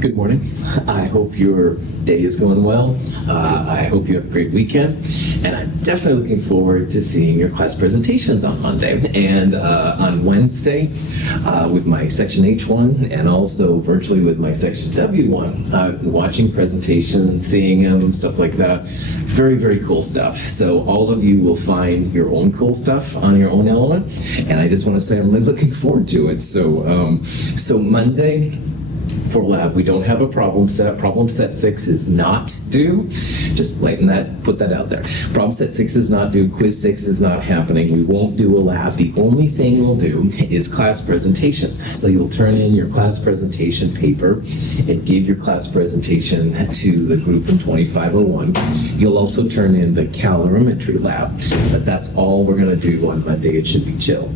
Good morning. I hope your day is going well. I hope you have a great weekend. And I'm definitely looking forward to seeing your class presentations on Monday and on Wednesday with my Section H1 and also virtually with my Section W1. I've been watching presentations, seeing them, stuff like that. Very, very cool stuff. So all of you will find your own cool stuff on your own element. And I just want to say I'm really looking forward to it. So Monday, for lab, we don't have a problem set. Problem set 6 is not due. Just put that out there. Problem set 6 is not due. Quiz 6 is not happening. We won't do a lab. The only thing we'll do is class presentations. So you'll turn in your class presentation paper and give your class presentation to the group in 2501. You'll also turn in the calorimetry lab. But that's all we're going to do on Monday. It should be chill.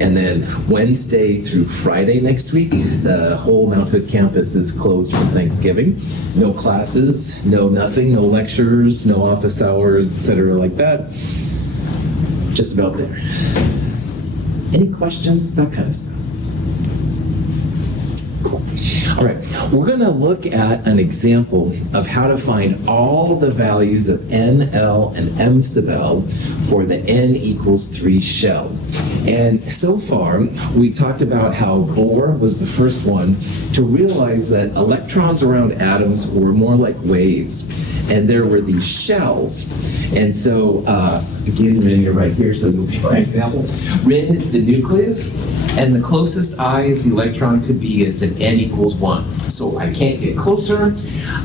And then Wednesday through Friday next week, the whole Mount Hood campus is closed for Thanksgiving. No classes, no nothing, no lectures, no office hours, etc. like that. Just about there. Any questions? That kind of stuff. Cool. All right, we're going to look at an example of how to find all the values of n, l, and m sub l for the n equals 3 shell. And so far, we talked about how Bohr was the first one to realize that electrons around atoms were more like waves, and there were these shells. And so, again, Rin, you're right here, so you'll be my example. Rin is the nucleus, and the closest I as the electron could be is an n equals 1. So I can't get closer,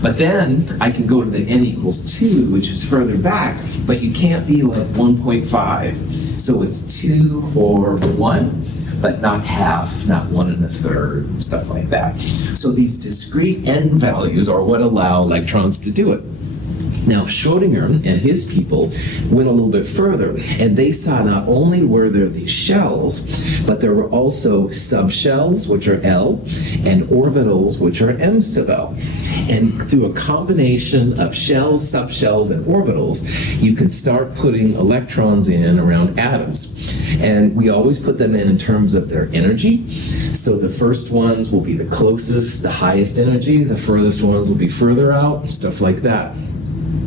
but then I can go to the n equals 2, which is further back, but you can't be like 1.5. So it's 2 or 1, but not half, not 1 1/3, stuff like that. So these discrete n values are what allow electrons to do it. Now, Schrodinger and his people went a little bit further, and they saw not only were there these shells, but there were also subshells, which are L, and orbitals, which are M sub L. And through a combination of shells, subshells, and orbitals, you can start putting electrons in around atoms. And we always put them in terms of their energy. So the first ones will be the closest, the highest energy. The furthest ones will be further out, stuff like that.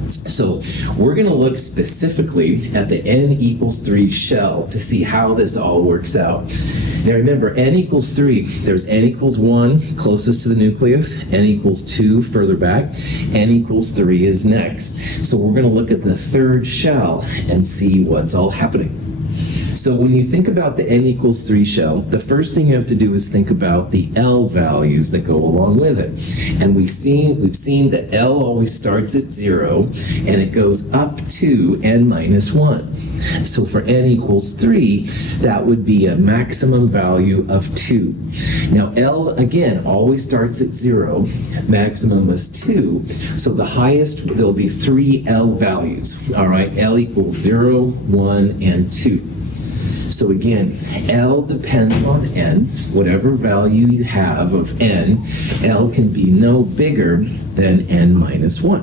So we're going to look specifically at the n equals 3 shell to see how this all works out. Now remember, n equals 3, there's n equals 1 closest to the nucleus, n equals 2 further back, n equals 3 is next. So we're going to look at the third shell and see what's all happening. So when you think about the n equals 3 shell, the first thing you have to do is think about the L values that go along with it. And we've seen that L always starts at 0 and it goes up to n minus 1. So for n equals 3, that would be a maximum value of 2. Now L, again, always starts at 0. Maximum is 2. So the highest, there'll be 3 L values. All right, L equals 0, 1, and 2. So again, L depends on n. Whatever value you have of n, L can be no bigger than n minus 1.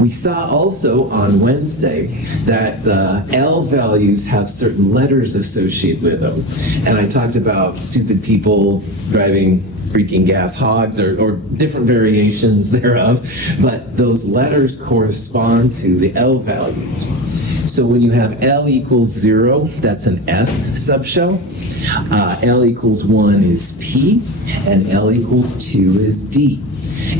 We saw also on Wednesday that the L values have certain letters associated with them. And I talked about stupid people driving freaking gas hogs or different variations thereof, but those letters correspond to the L values. So when you have L equals 0, that's an S subshell. L equals 1 is P, and L equals 2 is D.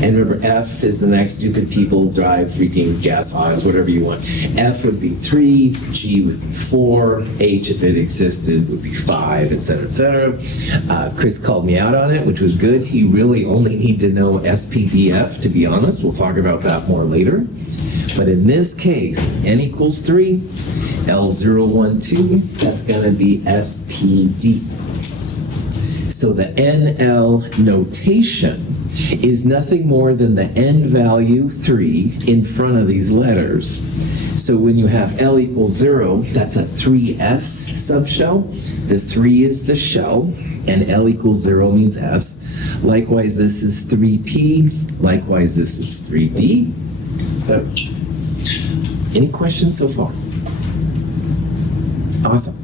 And remember, F is the next stupid people drive freaking gas hogs, whatever you want. F would be 3, G would be 4, H, if it existed, would be 5, etc., etc. Chris called me out on it, which was good. You really only need to know SPDF, to be honest. We'll talk about that more later. But in this case, n equals 3, L012, that's going to be SPD. So the NL notation is nothing more than the n value 3 in front of these letters. So when you have L equals 0, that's a 3S subshell. The 3 is the shell, and L equals 0 means S. Likewise, this is 3P. Likewise, this is 3D. So, any questions so far? Awesome.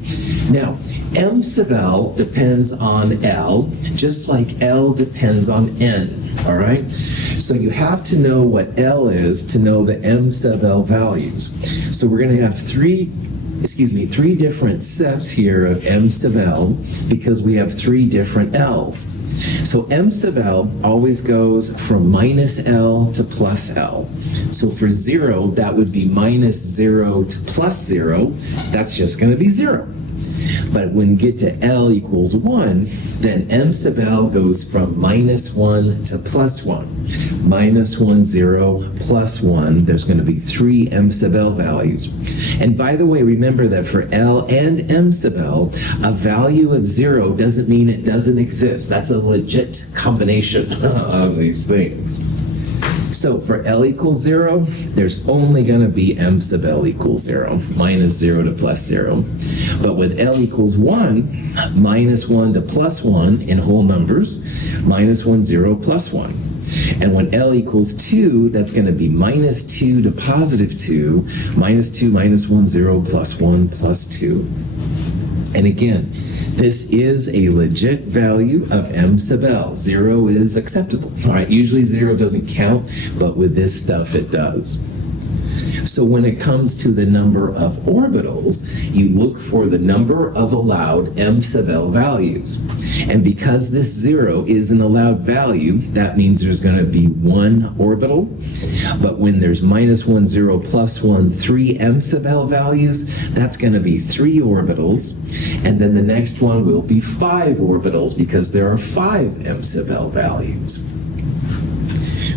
Now, M sub L depends on L, just like L depends on N, all right? So you have to know what L is to know the M sub L values. So we're going to have three different sets here of M sub L because we have three different L's. So M sub L always goes from minus L to plus L. So for 0, that would be minus 0 to plus 0. That's just going to be 0. But when you get to L equals 1, then M sub L goes from minus 1 to plus 1. Minus 1, 0, plus 1. There's going to be 3 M sub L values. And by the way, remember that for L and M sub L, a value of 0 doesn't mean it doesn't exist. That's a legit combination of these things. So for L equals 0, there's only going to be M sub L equals 0, minus 0 to plus 0. But with L equals 1, minus 1 to plus 1 in whole numbers, minus 1, 0, plus 1. And when L equals 2, that's going to be minus 2 to positive 2, minus 2, minus 1, 0, plus 1, plus 2. And again, this is a legit value of M sub L. 0 is acceptable. All right, usually 0 doesn't count, but with this stuff it does. So when it comes to the number of orbitals, you look for the number of allowed M sub L values. And because this 0 is an allowed value, that means there's going to be 1 orbital. But when there's minus 1, 0, plus 1, 3 M sub L values, that's going to be 3 orbitals. And then the next one will be 5 orbitals because there are 5 M sub L values.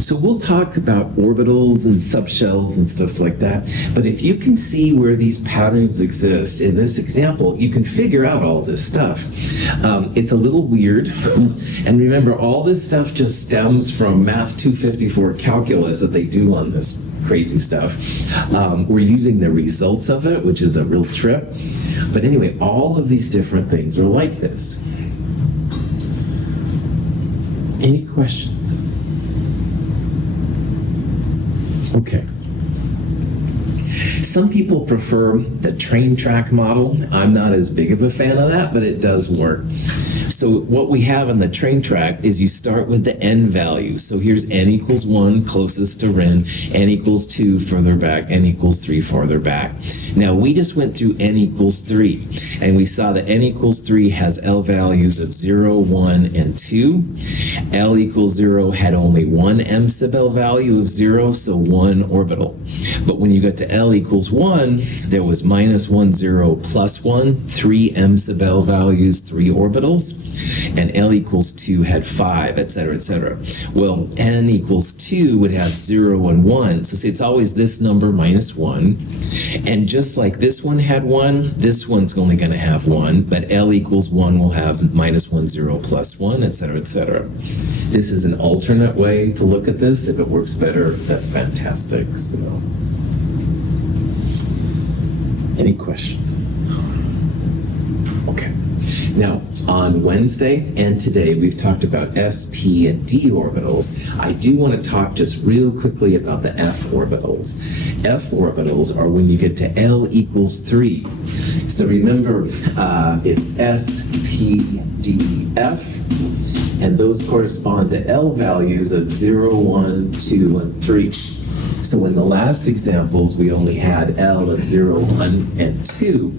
So we'll talk about orbitals and subshells and stuff like that. But if you can see where these patterns exist in this example, you can figure out all this stuff. It's a little weird. And remember, all this stuff just stems from Math 254 calculus that they do on this crazy stuff. We're using the results of it, which is a real trip. But anyway, all of these different things are like this. Any questions? Okay. Some people prefer the train track model. I'm not as big of a fan of that, but it does work. So what we have in the train track is you start with the n value. So here's n equals 1 closest to n equals 2 further back, n equals 3 farther back. Now we just went through n equals 3, and we saw that n equals 3 has L values of 0, 1, and 2. L equals 0 had only one M sub L value of 0, so 1 orbital. But when you got to L equals 1, there was minus 1, 0, plus 1, 3 M sub L values, 3 orbitals. And L equals 2 had 5, etc., etc. Well, n equals 2 would have 0 and 1. So see, it's always this number minus 1. And just like this one had 1, this one's only going to have 1. But L equals 1 will have minus 1, 0, plus 1, etc., etc. This is an alternate way to look at this. If it works better, that's fantastic. So, any questions? Okay. Now, on Wednesday and today, we've talked about s, p, and d orbitals. I do want to talk just real quickly about the f orbitals. F orbitals are when you get to L equals 3. So remember, it's s, p, d, f, and those correspond to L values of 0, 1, 2, and 3. So in the last examples, we only had L of 0, 1, and 2.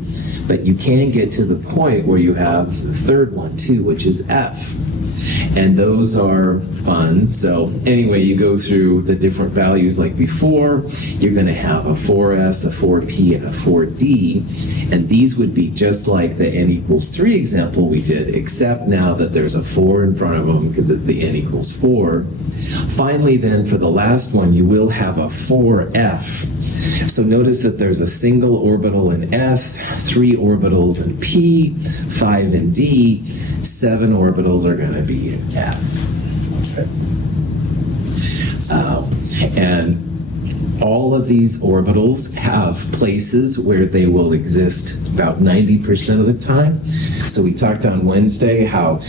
But you can get to the point where you have the third one too, which is F. And those are fun. So anyway, you go through the different values like before. You're going to have a 4S, a 4P, and a 4D. And these would be just like the n equals 3 example we did, except now that there's a 4 in front of them because it's the n equals 4. Finally, then, for the last one, you will have a 4F. So notice that there's a single orbital in S, 3 orbitals in P, 5 in D, 7 orbitals are going to be in F. And All of these orbitals have places where they will exist about 90% of the time. So we talked on Wednesday how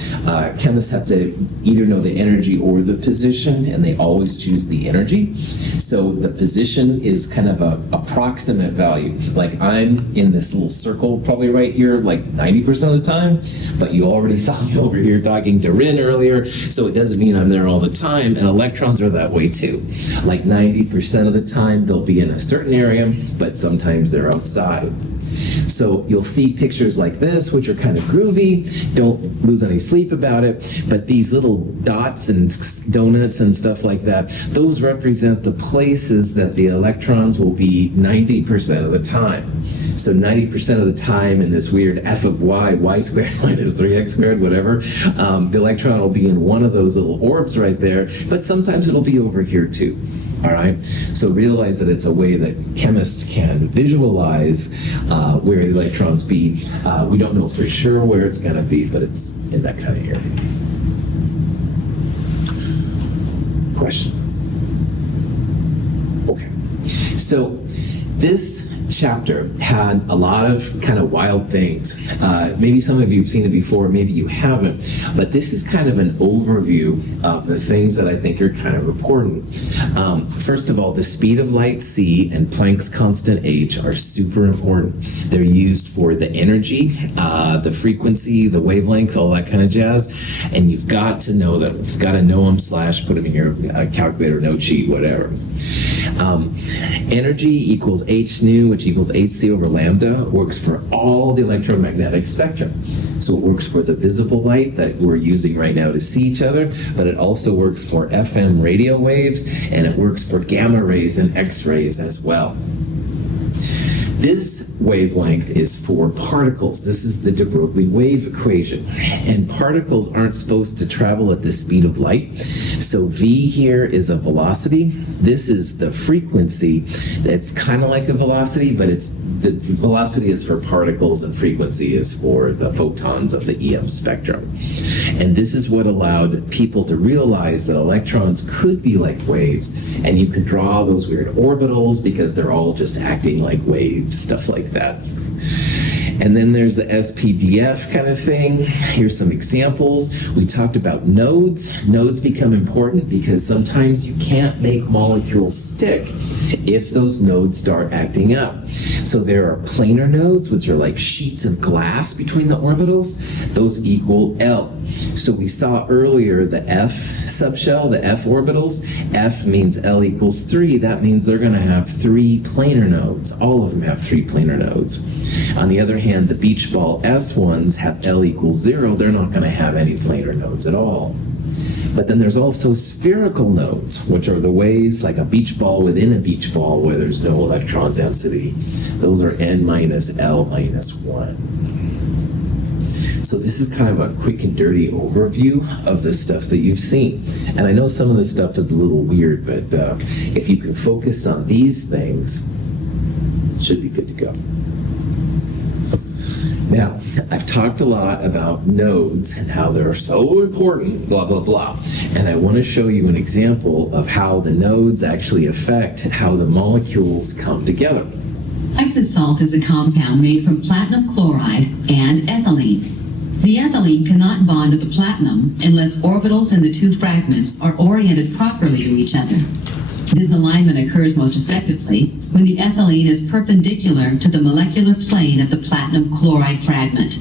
chemists have to either know the energy or the position, and they always choose the energy. So the position is kind of a approximate value. Like I'm in this little circle probably right here like 90% of the time, but you already saw me over here talking to Rin earlier, so it doesn't mean I'm there all the time, and electrons are that way too. Like 90% of the time they'll be in a certain area, but sometimes they're outside. So you'll see pictures like this, which are kind of groovy. Don't lose any sleep about it. But these little dots and donuts and stuff like that, those represent the places that the electrons will be 90% of the time. So 90% of the time in this weird f of y squared minus 3x squared, whatever, the electron will be in one of those little orbs right there, but sometimes it'll be over here too. All right, so realize that it's a way that chemists can visualize where the electrons be. We don't know for sure where it's going to be, but it's in that kind of area. Questions? Okay, so this chapter had a lot of kind of wild things. Maybe some of you have seen it before, maybe you haven't, but this is kind of an overview of the things that I think are kind of important. First of all, the speed of light c and Planck's constant h are super important. They're used for the energy, the frequency, the wavelength, all that kind of jazz, and you've got to know them. You've got to know them / put them in your calculator, note sheet, whatever. Energy equals h nu, which equals hc over lambda, works for all the electromagnetic spectrum. So it works for the visible light that we're using right now to see each other, but it also works for FM radio waves, and it works for gamma rays and X-rays as well. This wavelength is for particles. This is the de Broglie wave equation. And particles aren't supposed to travel at the speed of light. So V here is a velocity. This is the frequency. It's kind of like a velocity, but the velocity is for particles and frequency is for the photons of the EM spectrum. And this is what allowed people to realize that electrons could be like waves, and you can draw those weird orbitals because they're all just acting like waves, stuff like that. And then there's the SPDF kind of thing. Here's some examples. We talked about nodes. Nodes become important because sometimes you can't make molecules stick if those nodes start acting up. So there are planar nodes, which are like sheets of glass between the orbitals. Those equal L. So we saw earlier the F subshell, the F orbitals. F means L equals 3. That means they're going to have 3 planar nodes. All of them have 3 planar nodes. On the other hand, the beach ball S ones have L equals 0. They're not going to have any planar nodes at all. But then there's also spherical nodes, which are the ways like a beach ball within a beach ball where there's no electron density. Those are N minus L minus 1. So this is kind of a quick and dirty overview of the stuff that you've seen. And I know some of this stuff is a little weird, but if you can focus on these things, it should be good to go. Now, I've talked a lot about nodes and how they're so important, blah, blah, blah. And I want to show you an example of how the nodes actually affect how the molecules come together. Isosalt is a compound made from platinum chloride and ethylene. The ethylene cannot bond to the platinum unless orbitals in the 2 fragments are oriented properly to each other. This alignment occurs most effectively when the ethylene is perpendicular to the molecular plane of the platinum chloride fragment.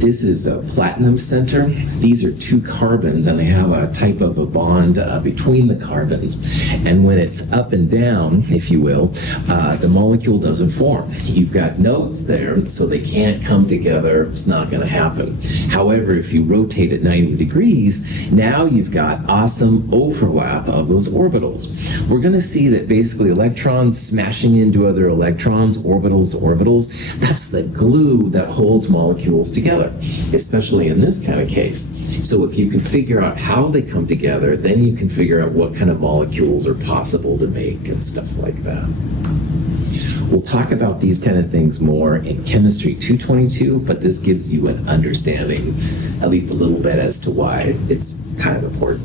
This is a platinum center. These are 2 carbons, and they have a type of a bond between the carbons. And when it's up and down, if you will, the molecule doesn't form. You've got nodes there, so they can't come together. It's not going to happen. However, if you rotate it 90 degrees, now you've got awesome overlap of those orbitals. We're going to see that basically electrons smashing into other electrons, orbitals, that's the glue that holds molecules together, especially in this kind of case. So if you can figure out how they come together, then you can figure out what kind of molecules are possible to make and stuff like that. We'll talk about these kind of things more in Chemistry 222, but this gives you an understanding, at least a little bit, as to why it's kind of important.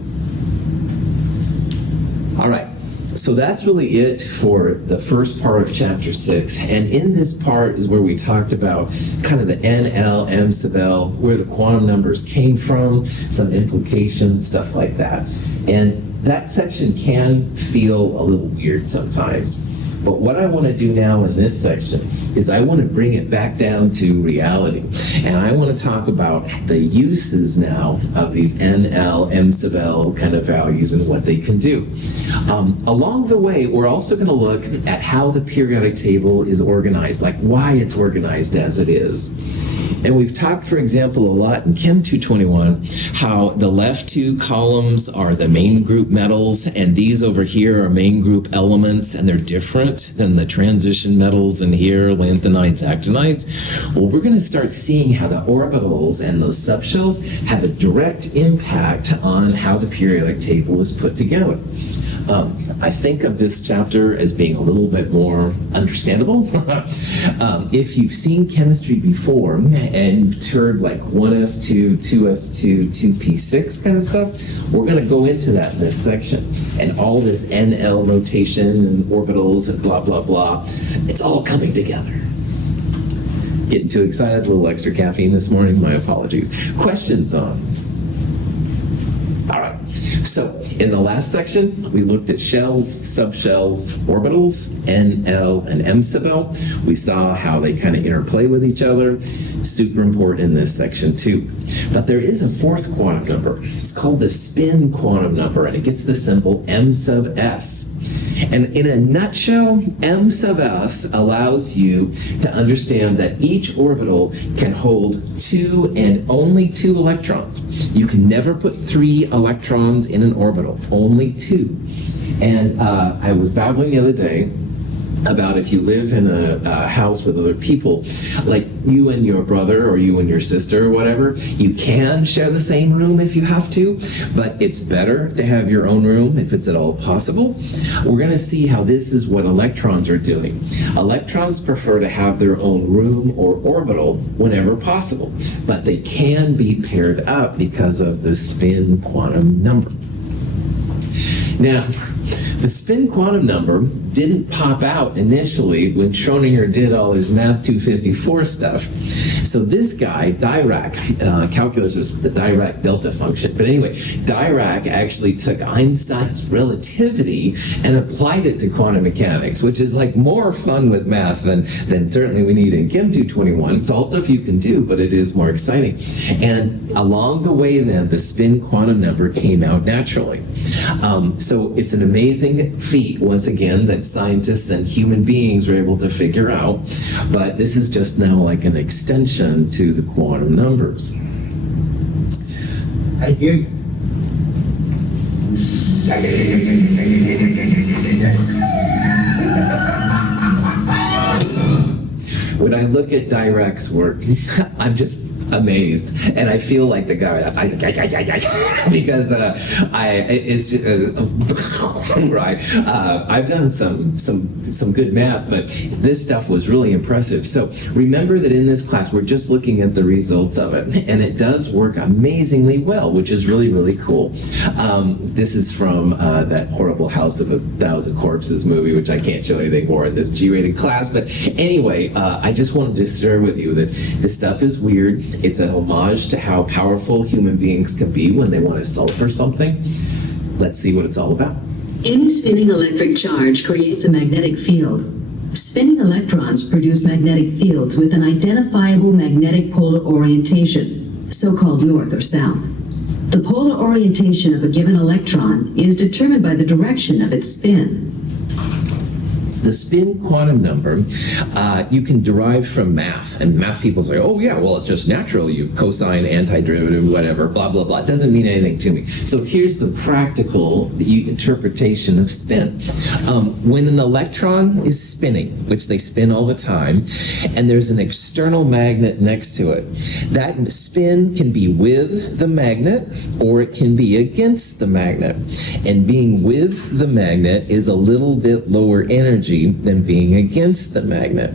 All right. So that's really it for the first part of chapter 6. And in this part is where we talked about kind of the N, L, M sub L, where the quantum numbers came from, some implications, stuff like that. And that section can feel a little weird sometimes. But what I want to do now in this section is I want to bring it back down to reality. And I want to talk about the uses now of these N, L, M sub L kind of values and what they can do. Along the way, we're also going to look at how the periodic table is organized, like why it's organized as it is. And we've talked, for example, a lot in Chem 221, how the left two columns are the main group metals, and these over here are main group elements, and they're different than the transition metals in here, lanthanides, actinides. Well, we're going to start seeing how the orbitals and those subshells have a direct impact on how the periodic table is put together. I think of this chapter as being a little bit more understandable. If you've seen chemistry before and you've heard like 1s2, 2s2, 2p6 kind of stuff, we're going to go into that in this section. And all this NL notation and orbitals and blah, blah, blah, it's all coming together. Getting too excited, a little extra caffeine this morning, my apologies. Questions on? All right. So, in the last section, we looked at shells, subshells, orbitals, N, L, and M sub L. We saw how they kind of interplay with each other. Super important in this section, too. But there is a fourth quantum number. It's called the spin quantum number, and it gets the symbol M sub S. And in a nutshell, M sub S allows you to understand that each orbital can hold 2 and only 2 electrons. You can never put 3 electrons in an orbital, only 2. And I was babbling the other day about if you live in a house with other people, like you and your brother or you and your sister or whatever, you can share the same room if you have to, but it's better to have your own room if it's at all possible. We're going to see how this is what electrons are doing. Electrons prefer to have their own room or orbital whenever possible, but they can be paired up because of the spin quantum number. Now, the spin quantum number didn't pop out initially when Schrodinger did all his Math 254 stuff. So this guy, Dirac, calculus was the Dirac delta function. But anyway, Dirac actually took Einstein's relativity and applied it to quantum mechanics, which is like more fun with math than certainly we need in Chem 221. It's all stuff you can do, but it is more exciting. And along the way then, the spin quantum number came out naturally. So it's an amazing feat, once again, that scientists and human beings were able to figure out, but this is just now like an extension to the quantum numbers. I hear you. When I look at Dirac's work, I'm just amazed, and I feel like the guy because it's just, right. I've done some good math, but this stuff was really impressive. So remember that in this class we're just looking at the results of it, and it does work amazingly well, which is really, really cool. This is from that horrible House of a Thousand Corpses movie, which I can't show anything more in this G-rated class. But anyway, I just wanted to share with you that this stuff is weird. It's a homage to how powerful human beings can be when they want to solve for something. Let's see what it's all about. Any spinning electric charge creates a magnetic field. Spinning electrons produce magnetic fields with an identifiable magnetic polar orientation, so-called north or south. The polar orientation of a given electron is determined by the direction of its spin. The spin quantum number you can derive from math, and math people say, oh yeah, well it's just natural, you cosine, antiderivative, whatever, blah blah blah. It doesn't mean anything to me. So here's the practical interpretation of spin. When an electron is spinning, which they spin all the time, and there's an external magnet next to it, that spin can be with the magnet or it can be against the magnet. And being with the magnet is a little bit lower energy energy than being against the magnet.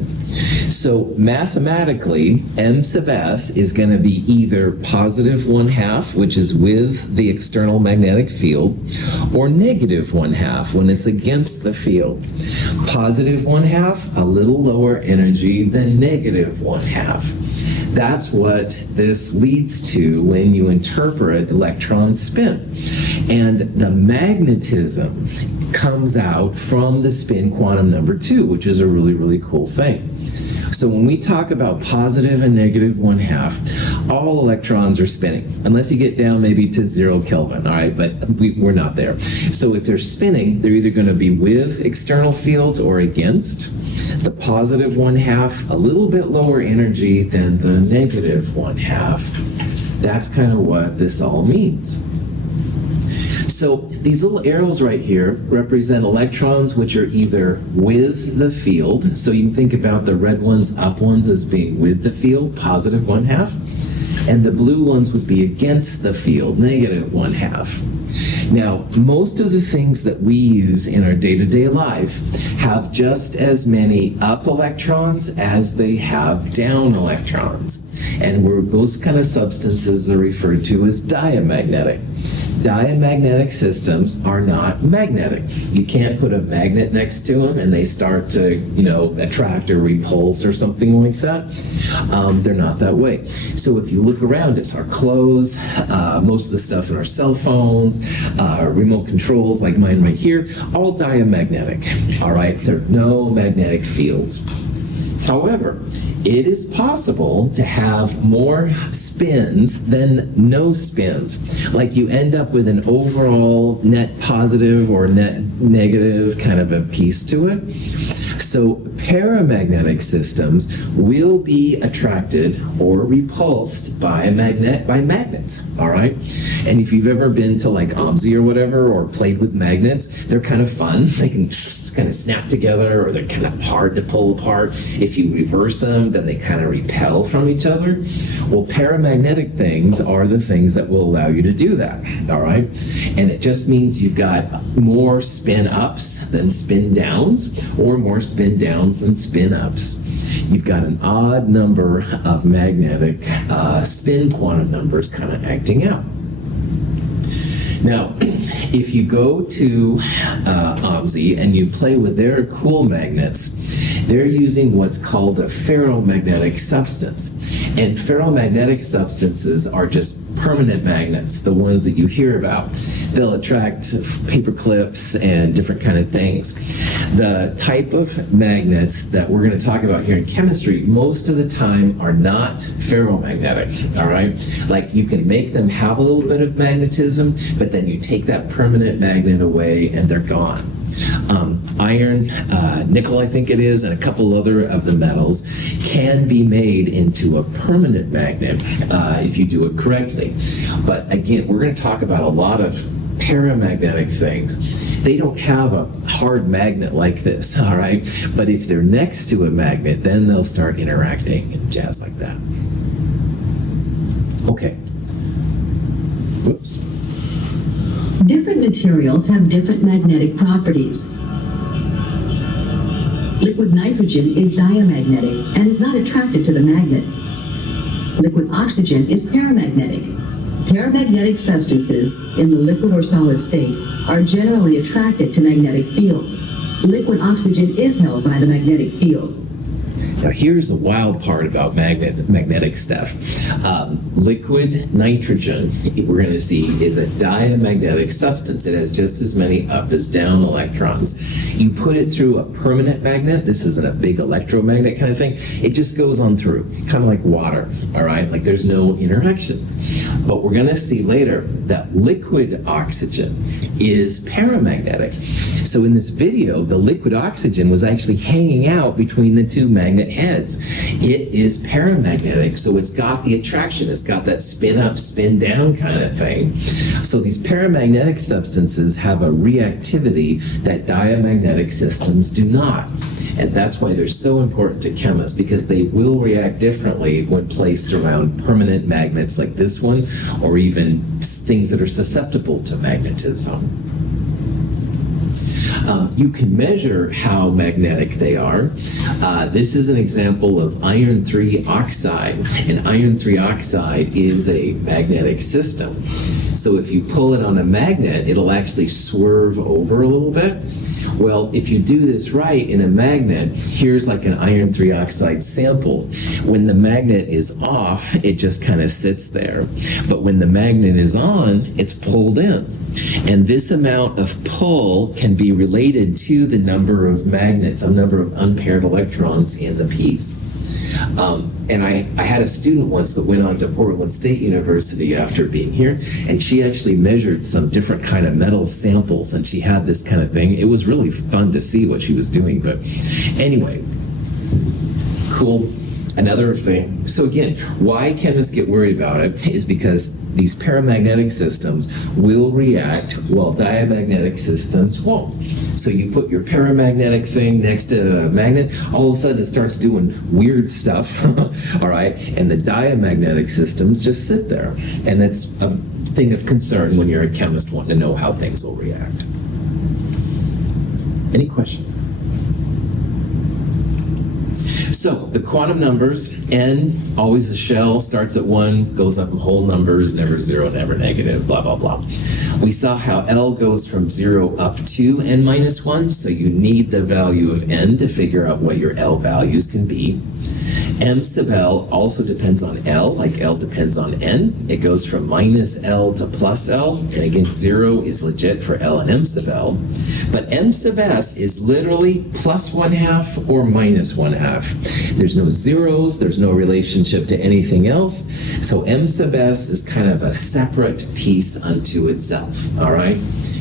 So mathematically, m sub s is going to be either positive 1/2, which is with the external magnetic field, or negative 1/2 when it's against the field. Positive 1/2, a little lower energy than negative 1/2. That's what this leads to when you interpret electron spin. And the magnetism comes out from the spin quantum number 2, which is a really, really cool thing. So when we talk about positive and negative 1/2, all electrons are spinning, unless you get down maybe to 0 Kelvin, all right? But we're not there. So if they're spinning, they're either going to be with external fields or against. The positive 1/2, a little bit lower energy than the negative 1/2. That's kind of what this all means. So these little arrows right here represent electrons which are either with the field. So you can think about the red ones, up ones, as being with the field, positive 1/2. And the blue ones would be against the field, negative 1/2. Now, most of the things that we use in our day-to-day life have just as many up electrons as they have down electrons. And those kind of substances are referred to as diamagnetic. Diamagnetic systems are not magnetic. You can't put a magnet next to them and they start to, attract or repulse or something like that. They're not that way. So if you look around us, our clothes, most of the stuff in our cell phones, remote controls like mine right here, all diamagnetic. All right, there are no magnetic fields. However, it is possible to have more spins than no spins. Like you end up with an overall net positive or net negative kind of a piece to it. So paramagnetic systems will be attracted or repulsed by magnets, all right? And if you've ever been to like OMSI or whatever, or played with magnets, they're kind of fun. They can just kind of snap together, or they're kind of hard to pull apart. If you reverse them, then they kind of repel from each other. Well, paramagnetic things are the things that will allow you to do that, all right? And it just means you've got more spin ups than spin downs, or more spin downs than spin ups. You've got an odd number of magnetic spin quantum numbers kind of acting out. Now, if you go to OMSI and you play with their cool magnets, they're using what's called a ferromagnetic substance. And ferromagnetic substances are just permanent magnets, the ones that you hear about. They'll attract paper clips and different kind of things. The type of magnets that we're going to talk about here in chemistry, most of the time are not ferromagnetic, all right? Like you can make them have a little bit of magnetism, but then you take that permanent magnet away and they're gone. Iron, nickel, I think it is, and a couple other of the metals can be made into a permanent magnet if you do it correctly. But again, we're going to talk about a lot of paramagnetic things. They don't have a hard magnet like this, all right? But if they're next to a magnet, then they'll start interacting and jazz like that. Okay. Whoops. Different materials have different magnetic properties. Liquid nitrogen is diamagnetic and is not attracted to the magnet. Liquid oxygen is paramagnetic. Paramagnetic substances in the liquid or solid state are generally attracted to magnetic fields. Liquid oxygen is held by the magnetic field. Now here's the wild part about magnetic stuff. Liquid nitrogen, we're going to see, is a diamagnetic substance. It has just as many up as down electrons. You put it through a permanent magnet, this isn't a big electromagnet kind of thing, it just goes on through, kind of like water, all right? Like there's no interaction. But we're going to see later that liquid oxygen is paramagnetic. So in this video, the liquid oxygen was actually hanging out between the two magnet heads. It is paramagnetic, so it's got the attraction. It's got that spin up, spin down kind of thing. So these paramagnetic substances have a reactivity that diamagnetic systems do not. And that's why they're so important to chemists, because they will react differently when placed around permanent magnets like this one, or even things that are susceptible to magnetism. You can measure how magnetic they are. This is an example of iron 3 oxide, and iron 3 oxide is a magnetic system. So if you pull it on a magnet, it'll actually swerve over a little bit. Well, if you do this right in a magnet, here's like an iron 3 oxide sample. When the magnet is off, it just kind of sits there. But when the magnet is on, it's pulled in. And this amount of pull can be related to the number of magnets, a number of unpaired electrons in the piece. And I had a student once that went on to Portland State University after being here, and she actually measured some different kind of metal samples, and she had this kind of thing. It was really fun to see what she was doing, but anyway, cool. Another thing, so again, why chemists get worried about it is because these paramagnetic systems will react while diamagnetic systems won't. So you put your paramagnetic thing next to a magnet, all of a sudden it starts doing weird stuff, all right? And the diamagnetic systems just sit there. And that's a thing of concern when you're a chemist wanting to know how things will react. Any questions? So the quantum numbers, n, always a shell, starts at 1, goes up in whole numbers, never 0, never negative, blah, blah, blah. We saw how L goes from 0 up to n minus 1, so you need the value of n to figure out what your L values can be. M sub L also depends on L, like L depends on N. It goes from minus L to plus L, and again, 0 is legit for L and M sub L. But M sub S is literally plus 1/2 or minus 1/2. There's no zeros, there's no relationship to anything else, so M sub S is kind of a separate piece unto itself, all right?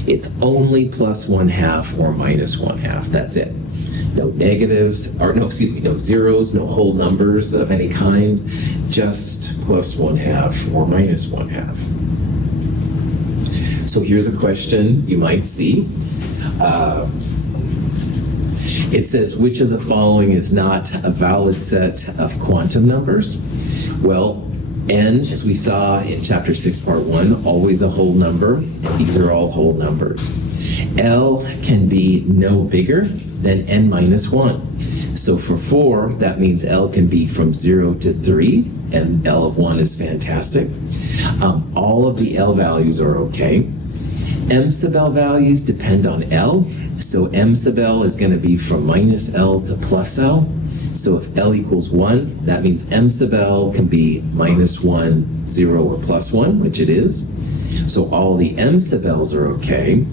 It's only plus 1/2 or minus 1/2, that's it. No negatives, or no zeros, no whole numbers of any kind, just plus 1/2 or minus 1/2. So here's a question you might see. It says, which of the following is not a valid set of quantum numbers? Well, n, as we saw in chapter 6, part 1, always a whole number, and these are all whole numbers. L can be no bigger than n minus 1. So for 4, that means L can be from 0 to 3, and L of 1 is fantastic. All of the L values are okay. M sub L values depend on L, so M sub L is going to be from minus L to plus L. So if L equals 1, that means M sub L can be minus 1, 0, or plus 1, which it is. So all the M sub L's are okay.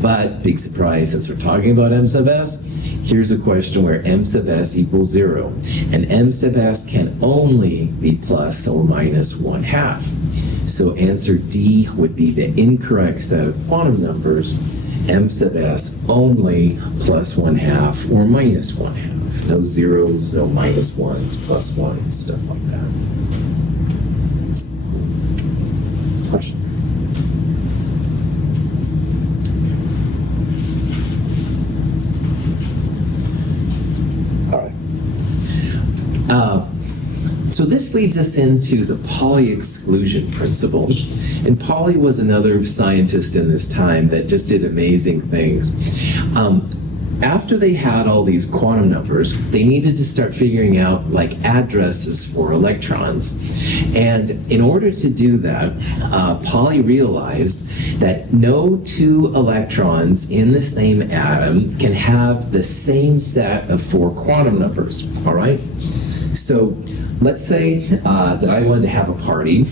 But, big surprise, since we're talking about M sub S, here's a question where M sub S equals 0. And M sub S can only be plus or minus 1/2. So answer D would be the incorrect set of quantum numbers. M sub S only plus 1/2 or minus 1/2. No zeros, no minus ones, plus ones, stuff like that. Questions? So this leads us into the Pauli exclusion principle. And Pauli was another scientist in this time that just did amazing things. After they had all these quantum numbers, they needed to start figuring out like addresses for electrons. And in order to do that, Pauli realized that no 2 electrons in the same atom can have the same set of 4 quantum numbers, all right? So let's say that I wanted to have a party,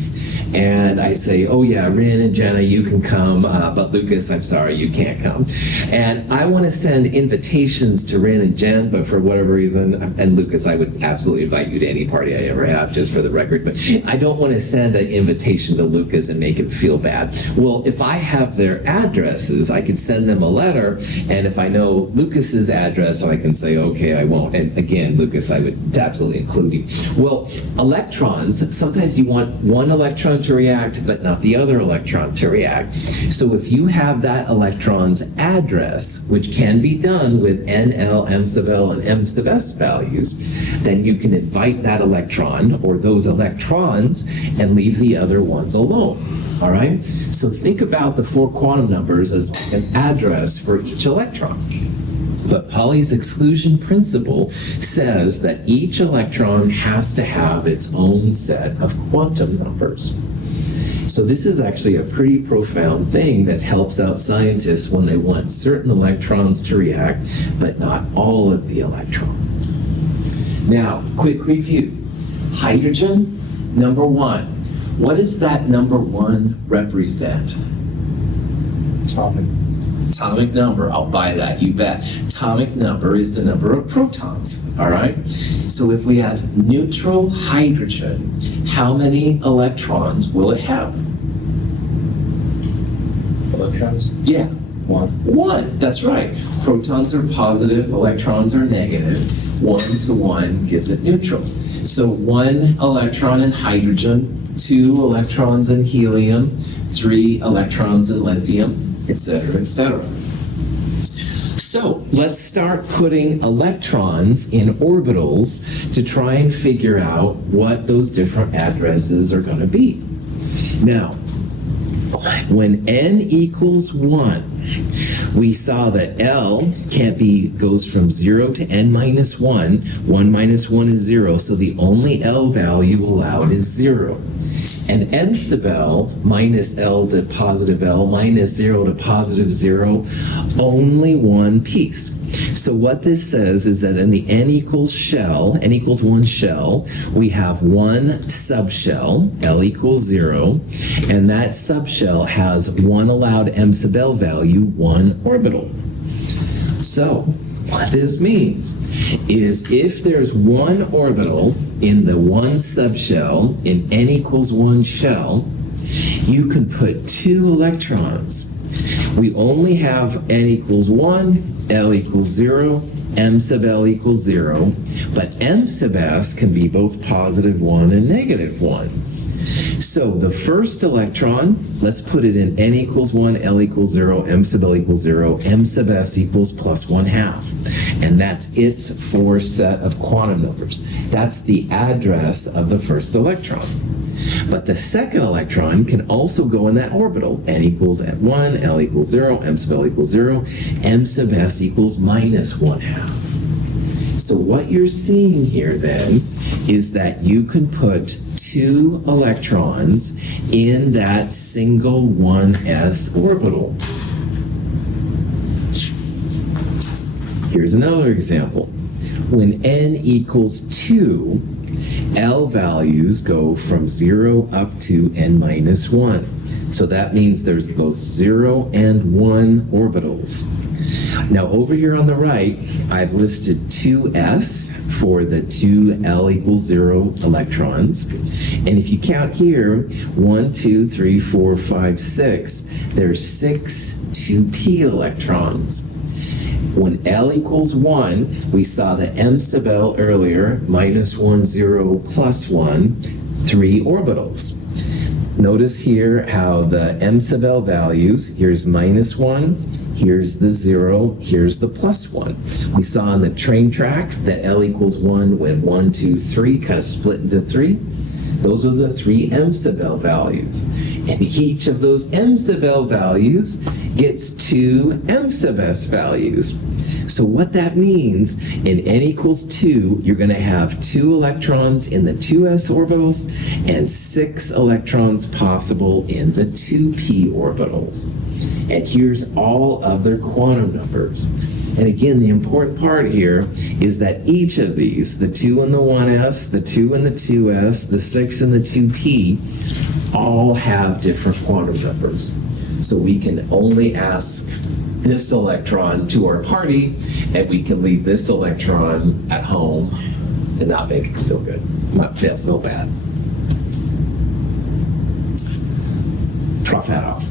and I say, oh yeah, Rin and Jenna, you can come, but Lucas, I'm sorry, you can't come. And I want to send invitations to Rin and Jen, but for whatever reason, and Lucas, I would absolutely invite you to any party I ever have, just for the record, but I don't want to send an invitation to Lucas and make him feel bad. Well, if I have their addresses, I could send them a letter, and if I know Lucas's address, I can say, okay, I won't. And again, Lucas, I would absolutely include you. Well, electrons, sometimes you want one electron electron to react, but not the other electron to react. So if you have that electron's address, which can be done with NL, M sub L, and M sub S values, then you can invite that electron or those electrons and leave the other ones alone. All right? So think about the 4 quantum numbers as like an address for each electron. But Pauli's exclusion principle says that each electron has to have its own set of quantum numbers. So this is actually a pretty profound thing that helps out scientists when they want certain electrons to react, but not all of the electrons. Now, quick review. Hydrogen, number 1. What does that number 1 represent? Atomic number, I'll buy that, you bet. Atomic number is the number of protons, all right? So if we have neutral hydrogen, how many electrons will it have? Electrons? Yeah. 1. 1, that's right. Protons are positive, electrons are negative. 1 to 1 gives it neutral. So 1 electron in hydrogen, 2 electrons in helium, 3 electrons in lithium, etc., etc. So let's start putting electrons in orbitals to try and figure out what those different addresses are going to be. Now, when n equals 1, we saw that L goes from 0 to n minus 1. 1 minus 1 is 0, so the only L value allowed is 0. And M sub L minus L to positive L minus 0 to positive 0, only one piece. So what this says is that in the n equals 1 shell, we have one subshell, L equals 0, and that subshell has one allowed M sub L value, one orbital. So what this means is if there's one orbital in the one subshell in n equals 1 shell, you can put 2 electrons. We only have n equals 1, L equals 0, M sub L equals 0, but M sub S can be both positive 1 and negative 1. So the first electron, let's put it in n equals 1, L equals 0, M sub L equals 0, M sub S equals plus 1/2. And that's its 4 set of quantum numbers. That's the address of the first electron. But the second electron can also go in that orbital. N equals 1, L equals 0, M sub L equals 0, M sub S equals minus 1/2. So what you're seeing here then is that you can put 2 electrons in that single 1s orbital. Here's another example. When n equals 2, L values go from 0 up to n minus 1. So that means there's both 0 and 1 orbitals. Now over here on the right, I've listed 2s for the 2 L equals 0 electrons. And if you count here, 1, 2, 3, 4, 5, 6, there's 6 2p electrons. When L equals 1, we saw the M sub L earlier, minus 1, 0, plus 1, 3 orbitals. Notice here how the M sub L values, here's minus 1, here's the 0, here's the plus 1. We saw on the train track that L equals 1 when 1, 2, 3 kind of split into 3. Those are the 3 M sub L values. And each of those M sub L values gets 2 M sub S values. So what that means, in n equals 2, you're going to have 2 electrons in the 2s orbitals and 6 electrons possible in the 2p orbitals. And here's all of their quantum numbers. And again, the important part here is that each of these, the 2 in the 1s, the 2 in the 2s, the 6 in the 2p, all have different quantum numbers. So we can only ask this electron to our party, and we can leave this electron at home and not make it feel good, not feel bad. Trough hat off.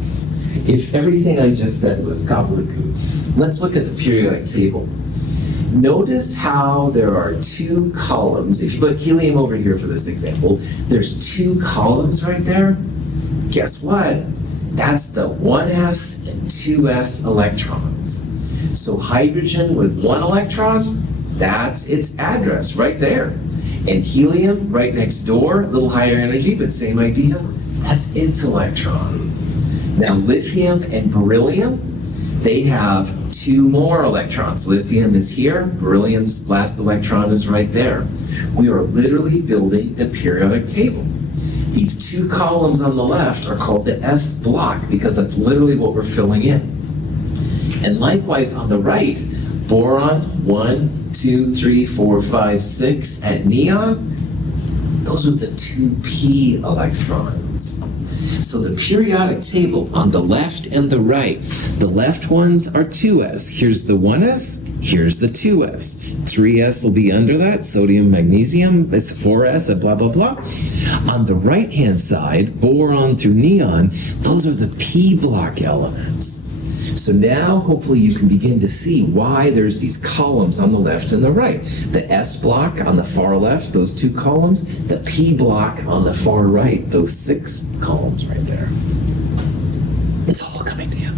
If everything I just said was gobbledygook, let's look at the periodic table. Notice how there are 2 columns. If you put helium over here for this example, there's 2 columns right there. Guess what? That's the 1s and 2s electrons. So hydrogen with 1 electron, that's its address right there. And helium right next door, a little higher energy, but same idea, that's its electron. Now lithium and beryllium, they have 2 more electrons. Lithium is here, beryllium's last electron is right there. We are literally building the periodic table. These 2 columns on the left are called the S block because that's literally what we're filling in. And likewise on the right, boron, 1, 2, 3, 4, 5, 6 at neon, those are the 2p electrons. So the periodic table on the left and the right, the left ones are 2s. Here's the 1s, here's the 2s. 3s will be under that, sodium, magnesium, it's 4s, and blah, blah, blah. On the right-hand side, boron through neon, those are the p block elements. So now, hopefully, you can begin to see why there's these columns on the left and the right. The S block on the far left, those 2 columns. The P block on the far right, those 6 columns right there. It's all coming together.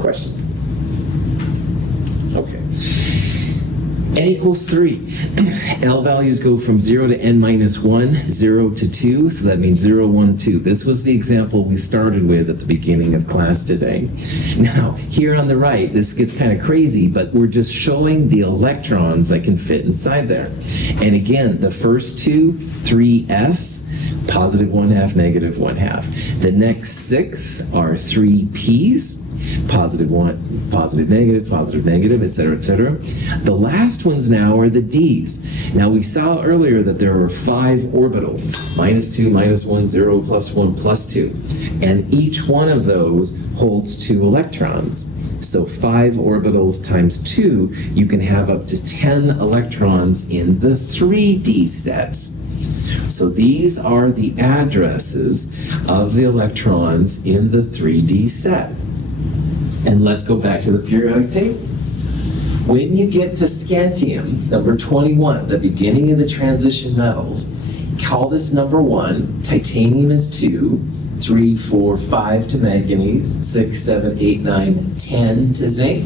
Questions? Okay. N equals 3. L values go from 0 to n minus 1, 0 to 2, so that means 0, 1, 2. This was the example we started with at the beginning of class today. Now, here on the right, this gets kind of crazy, but we're just showing the electrons that can fit inside there. And again, the first 2, 3s, positive 1/2, negative 1/2. The next 6 are 3p's. Positive 1, positive, negative, etc., etc. The last ones now are the D's. Now we saw earlier that there were 5 orbitals, -2, -1, 0, +1, +2. And each one of those holds 2 electrons. So 5 orbitals times 2, you can have up to 10 electrons in the 3D set. So these are the addresses of the electrons in the 3D set. And let's go back to the periodic table. When you get to scantium, number 21, the beginning of the transition metals, call this number 1, titanium is 2, 3, 4, 5 to manganese, 6, 7, 8, 9, 10 to zinc.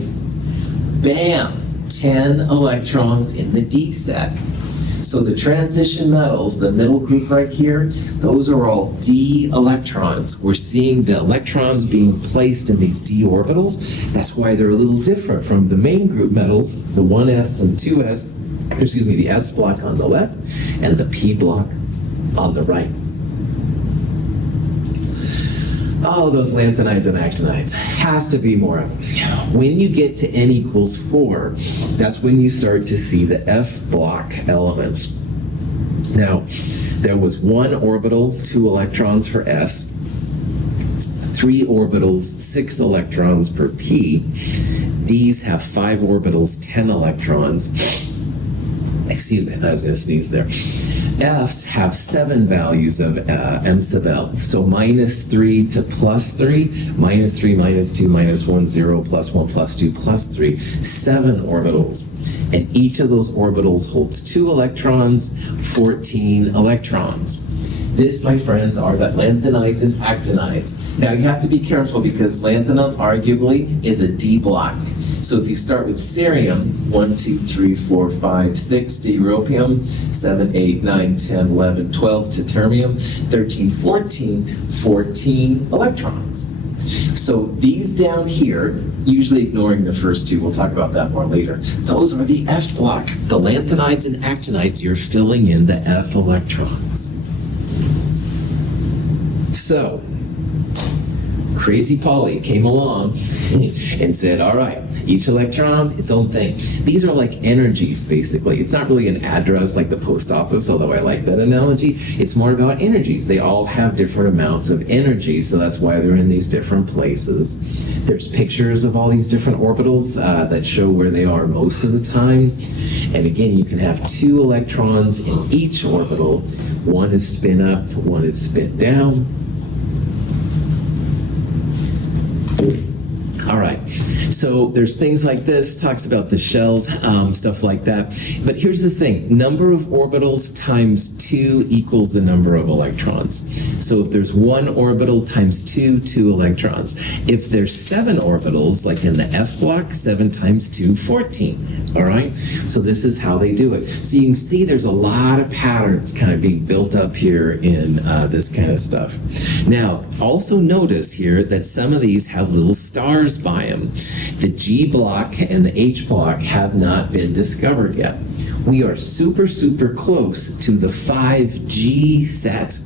Bam! 10 electrons in the D set. So the transition metals, the middle group right here, those are all d electrons. We're seeing the electrons being placed in these d orbitals. That's why they're a little different from the main group metals, the 1s and 2s, the s block on the left and the p block on the right. Oh, those lanthanides and actinides. Has to be more. When you get to n equals 4, that's when you start to see the F block elements. Now, there was 1 orbital, 2 electrons for S, 3 orbitals, 6 electrons for P. D's have 5 orbitals, 10 electrons. Excuse me, I thought I was going to sneeze there. F's have 7 values of M sub L. So -3 to +3, -3, -2, -1, 0, +1, +2, +3, 7 orbitals. And each of those orbitals holds 2 electrons, 14 electrons. This, my friends, are the lanthanides and actinides. Now you have to be careful because lanthanum arguably is a D block. So if you start with cerium, 1, 2, 3, 4, 5, 6 to europium, 7, 8, 9, 10, 11, 12 to terbium, 13, 14, 14 electrons. So these down here, usually ignoring the first 2, we'll talk about that more later, those are the F block. The lanthanides and actinides, you're filling in the F electrons. So, Crazy Pauli came along and said, all right, each electron, its own thing. These are like energies, basically. It's not really an address like the post office, although I like that analogy. It's more about energies. They all have different amounts of energy, so that's why they're in these different places. There's pictures of all these different orbitals that show where they are most of the time. And again, you can have 2 electrons in each orbital. One is spin up, one is spin down. All right, So there's things like this, talks about the shells, stuff like that. But here's the thing, number of orbitals times 2 equals the number of electrons. So if there's 1 orbital times 2, 2 electrons. If there's 7 orbitals, like in the F block, 7 times 2, 14. All right? So this is how they do it. So you can see there's a lot of patterns kind of being built up here in this kind of stuff. Now, also notice here that some of these have little stars by them. The G block and the H block have not been discovered yet. We are super, super close to the 5G set.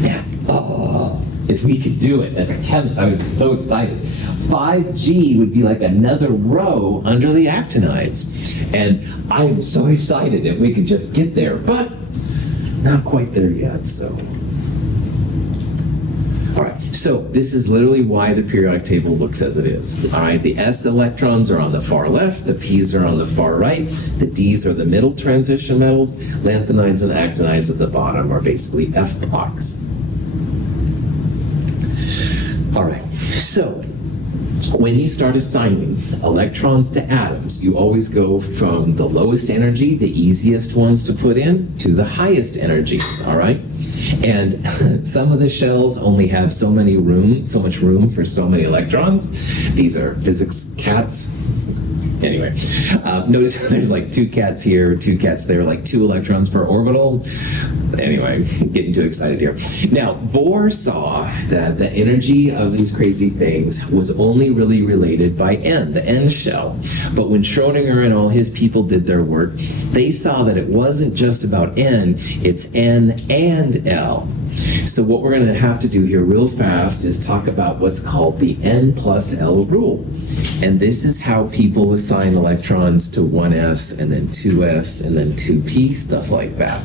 Now, if we could do it as a chemist, I would be so excited. 5G would be like another row under the actinides. And I am so excited if we could just get there, but not quite there yet, so. All right, so this is literally why the periodic table looks as it is. All right, the S electrons are on the far left, the P's are on the far right, the D's are the middle transition metals, lanthanides and actinides at the bottom are basically F blocks. All right, so when you start assigning electrons to atoms, you always go from the lowest energy, the easiest ones to put in, to the highest energies, all right? And some of the shells only have so much room for so many electrons. These are physics cats. Anyway, notice there's like 2 cats here, 2 cats there, like 2 electrons per orbital. Anyway, getting too excited here. Now, Bohr saw that the energy of these crazy things was only really related by N, the N shell. But when Schrodinger and all his people did their work, they saw that it wasn't just about N, it's N and L. So what we're going to have to do here real fast is talk about what's called the N plus L rule. And this is how people assign electrons to 1s and then 2s and then 2p, stuff like that.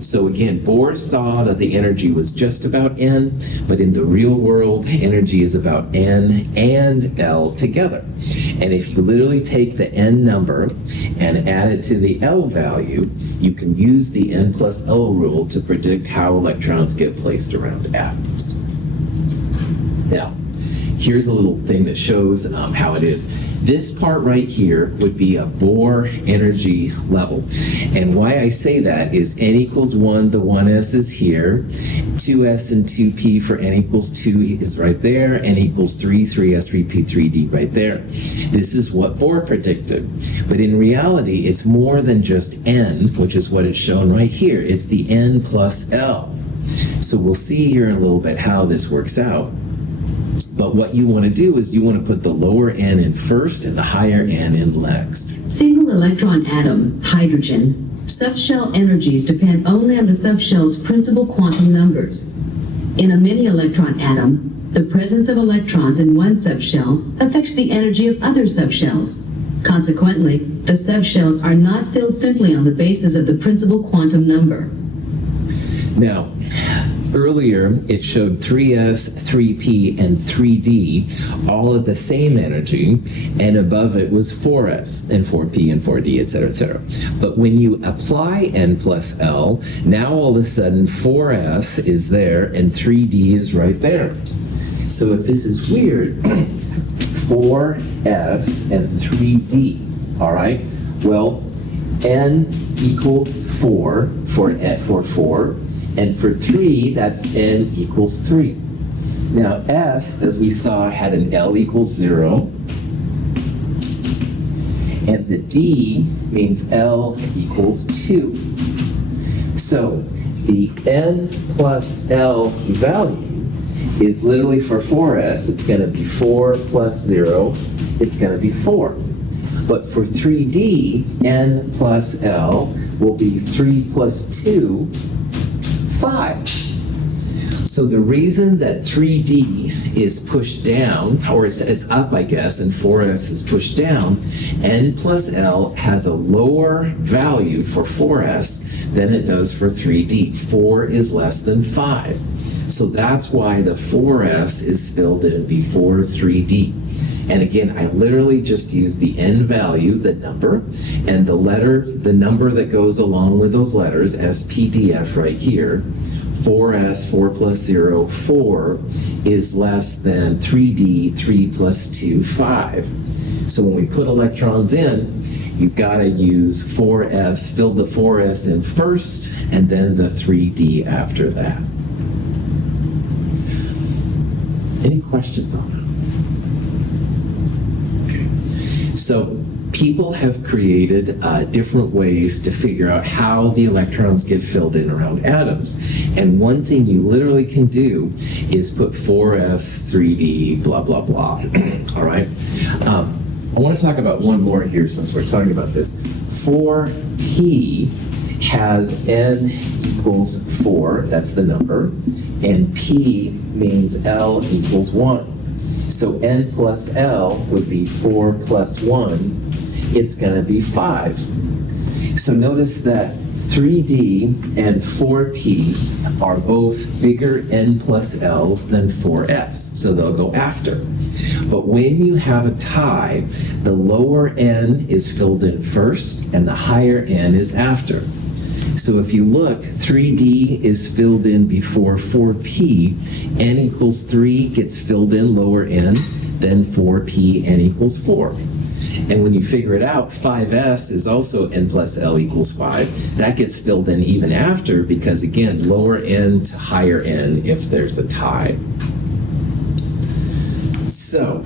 So again, Bohr saw that the energy was just about N, but in the real world, energy is about N and L together. And if you literally take the N number and add it to the L value, you can use the N plus L rule to predict how electrons get placed around atoms. Now, here's a little thing that shows how it is. This part right here would be a Bohr energy level. And why I say that is N equals 1, the 1s is here. 2s and 2p for N equals 2 is right there. N equals 3, 3s, 3p, 3d right there. This is what Bohr predicted. But in reality, it's more than just N, which is what is shown right here. It's the N plus L. So we'll see here in a little bit how this works out. But what you want to do is you want to put the lower N in first and the higher N in next. Single electron atom, hydrogen. Subshell energies depend only on the subshell's principal quantum numbers. In a mini-electron atom, the presence of electrons in one subshell affects the energy of other subshells. Consequently, the subshells are not filled simply on the basis of the principal quantum number. Now, earlier, it showed 3s, 3p, and 3d all at the same energy, and above it was 4s, and 4p, and 4d, etc., etc. But when you apply N plus L, now all of a sudden 4s is there, and 3d is right there. So if this is weird, 4s and 3d, all right? Well, N equals 4 for 4, and for 3, that's N equals 3. Now, S, as we saw, had an L equals 0. And the D means L equals 2. So, the N plus L value is literally for 4S, it's going to be 4 plus 0, it's going to be 4. But for 3D, N plus L will be 3 plus 2, 5. So the reason that 3D is pushed down, or it's up, I guess, and 4s is pushed down, N plus L has a lower value for 4s than it does for 3D. 4 is less than 5. So that's why the 4s is filled in before 3D. And again, I literally just use the N value, the number, and the letter, the number that goes along with those letters, SPDF right here, 4s, 4 plus 0, 4 is less than 3d, 3 plus 2, 5. So when we put electrons in, you've got to use 4s, fill the 4s in first, and then the 3d after that. Any questions on that? Okay. So people have created different ways to figure out how the electrons get filled in around atoms. And one thing you literally can do is put 4s, 3d, blah, blah, blah. All right? I want to talk about one more here since we're talking about this. 4p has n equals 4, that's the number, and p means L equals 1. So n plus L would be 4 plus 1. It's going to be 5. So notice that 3D and 4P are both bigger n plus L's than 4S, so they'll go after. But when you have a tie, the lower n is filled in first and the higher n is after. So if you look, 3D is filled in before 4P, n equals 3 gets filled in lower n, then 4P, n equals 4. And when you figure it out, 5s is also n plus L equals 5. That gets filled in even after because, again, lower n to higher n if there's a tie. So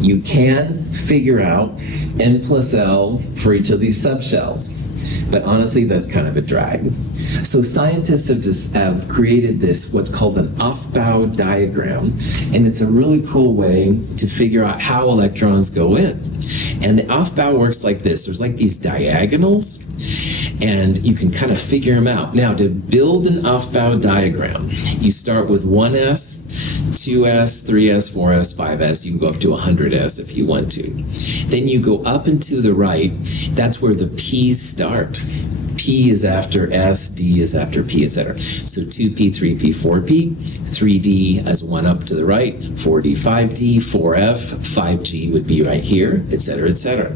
you can figure out n plus L for each of these subshells. But honestly, that's kind of a drag. So scientists have created this, what's called an Aufbau diagram, and it's a really cool way to figure out how electrons go in. And the Aufbau works like this. There's like these diagonals, and you can kind of figure them out. Now, to build an Aufbau diagram, you start with 1s, 2s, 3s, 4s, 5s. You can go up to 100s if you want to. Then you go up and to the right. That's where the p's start. P is after S, D is after P, etc. So 2P, 3P, 4P, 3D as one up to the right, 4D, 5D, 4F, 5G would be right here, etc., etc.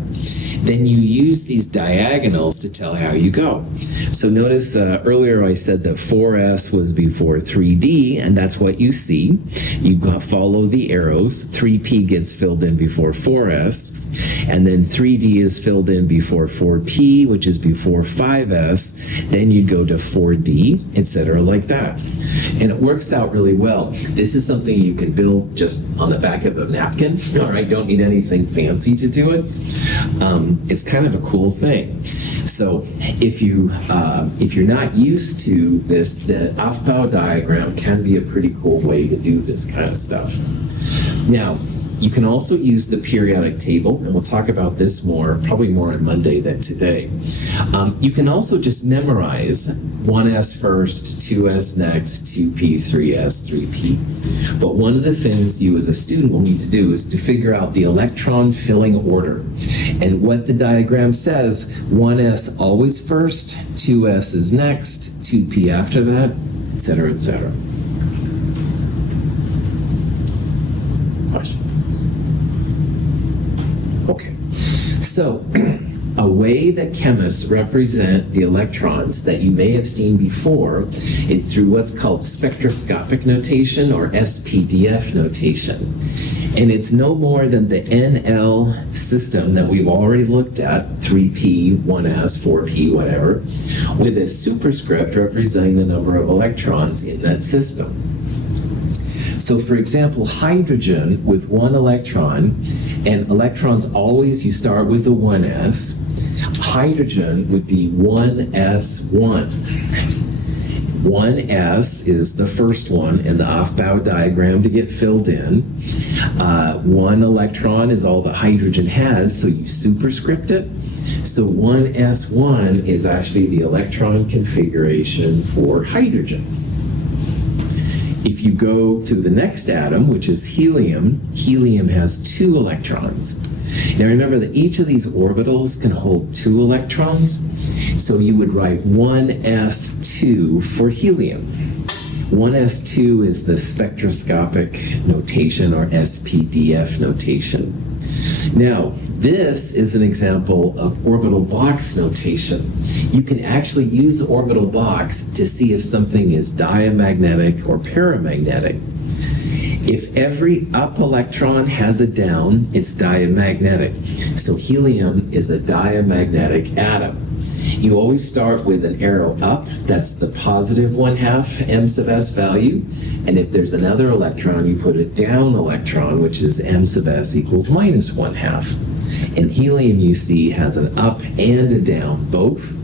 Then you use these diagonals to tell how you go. So notice earlier I said that 4S was before 3D, and that's what you see. You follow the arrows. 3P gets filled in before 4S, and then 3D is filled in before 4P, which is before 5S. Then you'd go to 4D, etc., like that. And it works out really well. This is something you can build just on the back of a napkin. All right, don't need anything fancy to do it. It's kind of a cool thing. So if you're not used to this, the Aufbau diagram can be a pretty cool way to do this kind of stuff. Now, you can also use the periodic table, and we'll talk about this more, probably more on Monday than today. You can also just memorize 1s first, 2s next, 2p, 3s, 3p. But one of the things you as a student will need to do is to figure out the electron filling order. And what the diagram says, 1s always first, 2s is next, 2p after that, etc., etc. Okay, so a way that chemists represent the electrons that you may have seen before is through what's called spectroscopic notation or SPDF notation. And it's no more than the NL system that we've already looked at, 3p, 1s, 4p, whatever, with a superscript representing the number of electrons in that system. So for example, hydrogen with one electron, and electrons always, you start with the 1s, hydrogen would be 1s1. 1s is the first one in the Aufbau diagram to get filled in. One electron is all that hydrogen has, so you superscript it. So 1s1 is actually the electron configuration for hydrogen. If you go to the next atom, which is helium, helium has 2 electrons. Now remember that each of these orbitals can hold 2 electrons, so you would write 1s2 for helium. 1s2 is the spectroscopic notation or SPDF notation. Now, this is an example of orbital box notation. you can actually use the orbital box to see if something is diamagnetic or paramagnetic. If every up electron has a down, it's diamagnetic. So helium is a diamagnetic atom. You always start with an arrow up, that's the positive 1/2 m sub s value. And if there's another electron, you put a down electron, which is m sub s equals minus 1/2. And helium, you see, has an up and a down, both.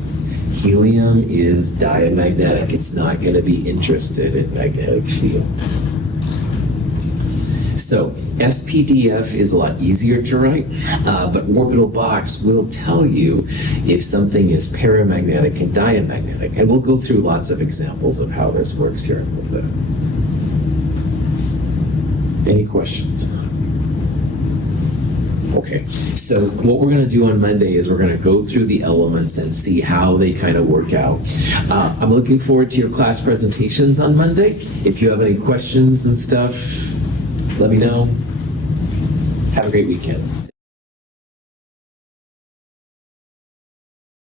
Helium is diamagnetic. It's not going to be interested in magnetic fields. So SPDF is a lot easier to write, but orbital box will tell you if something is paramagnetic and diamagnetic. And we'll go through lots of examples of how this works here in a little bit. Any questions? Okay, so what we're going to do on Monday is we're going to go through the elements and see how they kind of work out. I'm looking forward to your class presentations on Monday. If you have any questions and stuff, let me know. Have a great weekend.